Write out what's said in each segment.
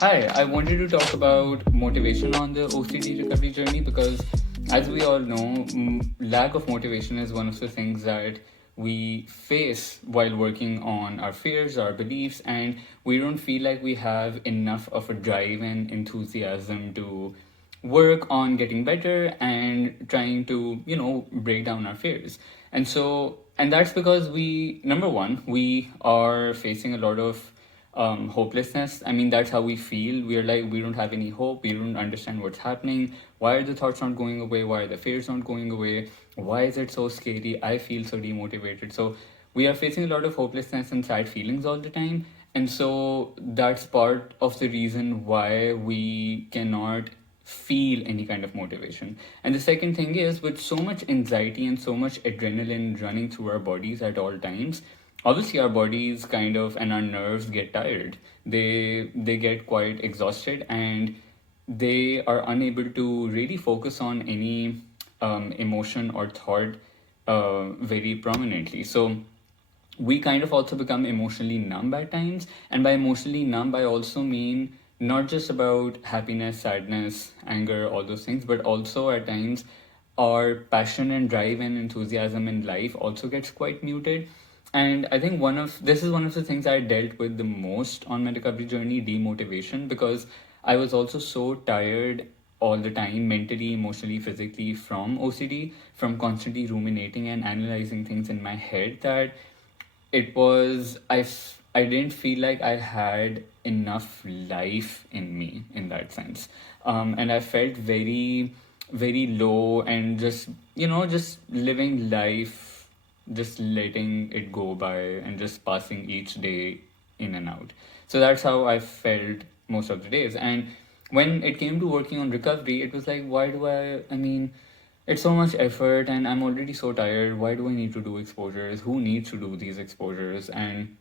Hi, I wanted to talk about motivation on the OCD recovery journey because, as we all know, lack of motivation is one of the things that we face while working on our fears, our beliefs, and we don't feel like we have enough of a drive and enthusiasm to work on getting better and trying to, break down our fears. And that's because number one, we are facing a lot of hopelessness. I mean, that's how we feel. We're like, we don't have any hope. We don't understand what's happening. Why are the thoughts not going away? Why are the fears not going away? Why is it so scary? I feel so demotivated. So we are facing a lot of hopelessness and sad feelings all the time. And so that's part of the reason why we cannot feel any kind of motivation. And the second thing is, with so much anxiety and so much adrenaline running through our bodies at all times, obviously our bodies kind of and our nerves get tired. They get quite exhausted, and they are unable to really focus on any emotion or thought very prominently. So we kind of also become emotionally numb at times. And by emotionally numb, I also mean not just about happiness, sadness, anger, all those things, but also at times our passion and drive and enthusiasm in life also gets quite muted. And I think this is one of the things I dealt with the most on my recovery journey, demotivation, because I was also so tired all the time, mentally, emotionally, physically, from OCD, from constantly ruminating and analyzing things in my head, that I didn't feel like I had enough life in me in that sense. And I felt very, very low, and just living life, just letting it go by and just passing each day in and out. So that's how I felt most of the days. And when it came to working on recovery, it was like, why do I mean, it's so much effort and I'm already so tired. Why do I need to do exposures? Who needs to do these exposures? And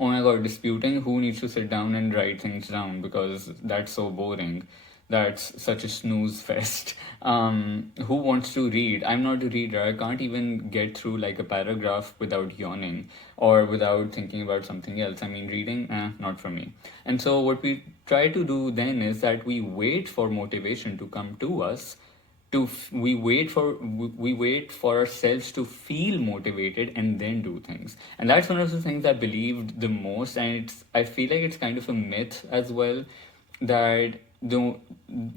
oh my god, disputing who needs to sit down and write things down, because that's so boring. That's such a snooze fest. Who wants to read? I'm not a reader. I can't even get through like a paragraph without yawning or without thinking about something else. I mean, reading, not for me. And so, what we try to do then is that we wait for motivation to come to us. We wait for ourselves to feel motivated and then do things. And that's one of the things I believed the most. And I feel like it's kind of a myth as well, that the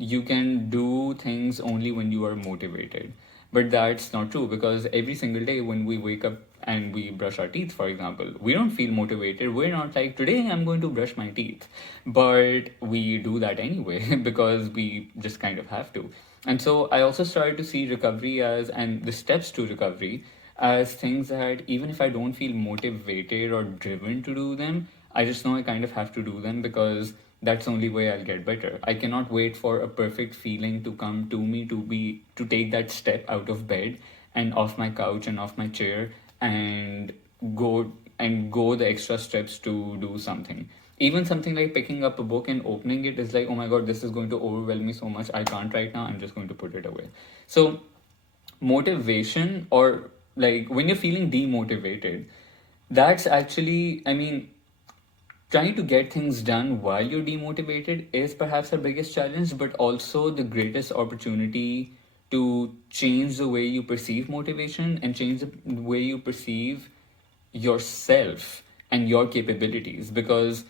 you can do things only when you are motivated. But that's not true, because every single day when we wake up and we brush our teeth, for example, we don't feel motivated. We're not like, today I'm going to brush my teeth. But we do that anyway because we just kind of have to. And so I also started to see recovery and the steps to recovery as things that, even if I don't feel motivated or driven to do them, I just know I kind of have to do them, because that's the only way I'll get better. I cannot wait for a perfect feeling to come to me to take that step out of bed and off my couch and off my chair and go go the extra steps to do something. Even something like picking up a book and opening it is like, oh my god, this is going to overwhelm me so much. I can't right now. I'm just going to put it away. So motivation, or like when you're feeling demotivated, that's actually, I mean, trying to get things done while you're demotivated is perhaps our biggest challenge, but also the greatest opportunity to change the way you perceive motivation and change the way you perceive yourself and your capabilities. Because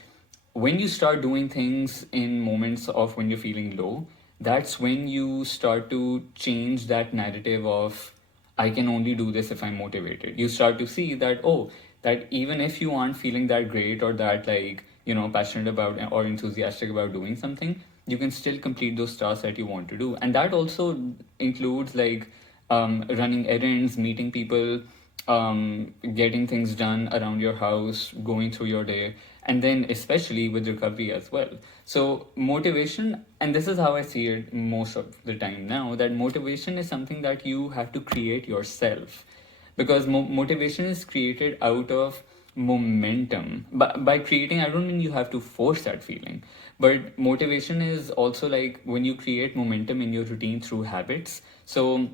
when you start doing things in moments of when you're feeling low, that's when you start to change that narrative of, I can only do this if I'm motivated. You start to see that, oh, that even if you aren't feeling that great or that, like, passionate about or enthusiastic about doing something, you can still complete those tasks that you want to do. And that also includes like running errands, meeting people, getting things done around your house, going through your day, and then especially with recovery as well. So, motivation, and this is how I see it most of the time now, that motivation is something that you have to create yourself, because motivation is created out of momentum. But by creating, I don't mean you have to force that feeling, but motivation is also like when you create momentum in your routine through habits. So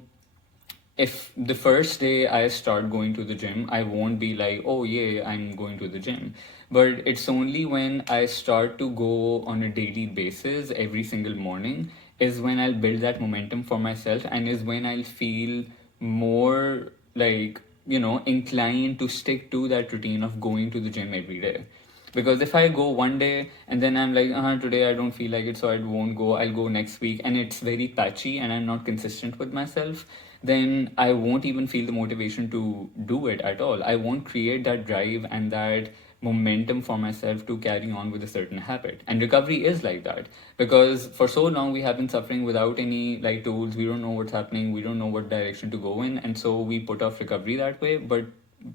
if the first day I start going to the gym, I won't be like, oh, yeah, I'm going to the gym. But it's only when I start to go on a daily basis every single morning is when I'll build that momentum for myself, and is when I'll feel more like, inclined to stick to that routine of going to the gym every day. Because if I go one day and then I'm like, today I don't feel like it, so I won't go, I'll go next week, and it's very patchy and I'm not consistent with myself, then I won't even feel the motivation to do it at all. I won't create that drive and that momentum for myself to carry on with a certain habit. And recovery is like that, because for so long we have been suffering without any like tools. We don't know what's happening, we don't know what direction to go in, and so we put off recovery that way. But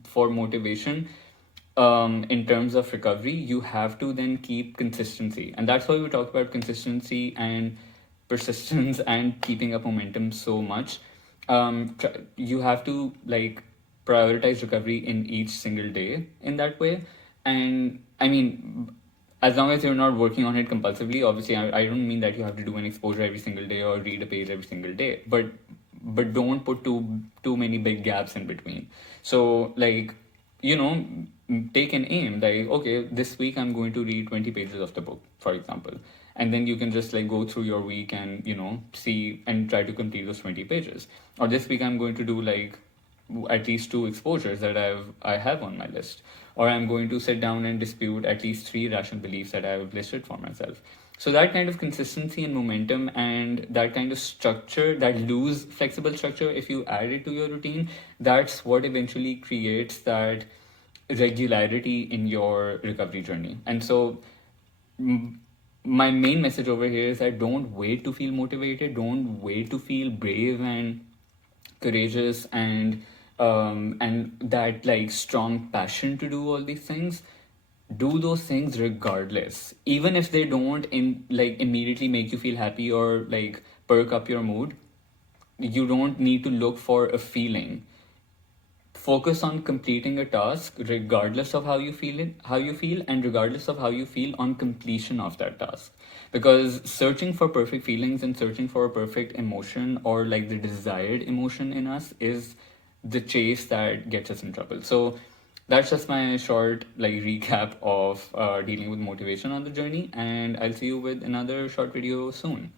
for motivation, in terms of recovery, you have to then keep consistency. And that's why we talk about consistency and persistence and keeping up momentum so much. You have to like prioritize recovery in each single day in that way. And I mean, as long as you're not working on it compulsively, obviously, I don't mean that you have to do an exposure every single day or read a page every single day, but don't put too many big gaps in between. So like, you know take an aim like, okay, this week I'm going to read 20 pages of the book, for example, and then you can just like go through your week and see and try to complete those 20 pages. Or this week I'm going to do like at least two exposures that I have on my list. Or I'm going to sit down and dispute at least three rational beliefs that I have listed for myself. So that kind of consistency and momentum and that kind of structure, that loose flexible structure, if you add it to your routine, that's what eventually creates that regularity in your recovery journey. And so my main message over here is that don't wait to feel motivated, don't wait to feel brave and courageous and that like strong passion to do all these things. Do those things regardless, even if they don't in like immediately make you feel happy or like perk up your mood. You don't need to look for a feeling. Focus on completing a task regardless of how you feel, and regardless of how you feel on completion of that task. Because searching for perfect feelings and searching for a perfect emotion or like the desired emotion in us is the chase that gets us in trouble. So that's just my short like recap of dealing with motivation on the journey, and I'll see you with another short video soon.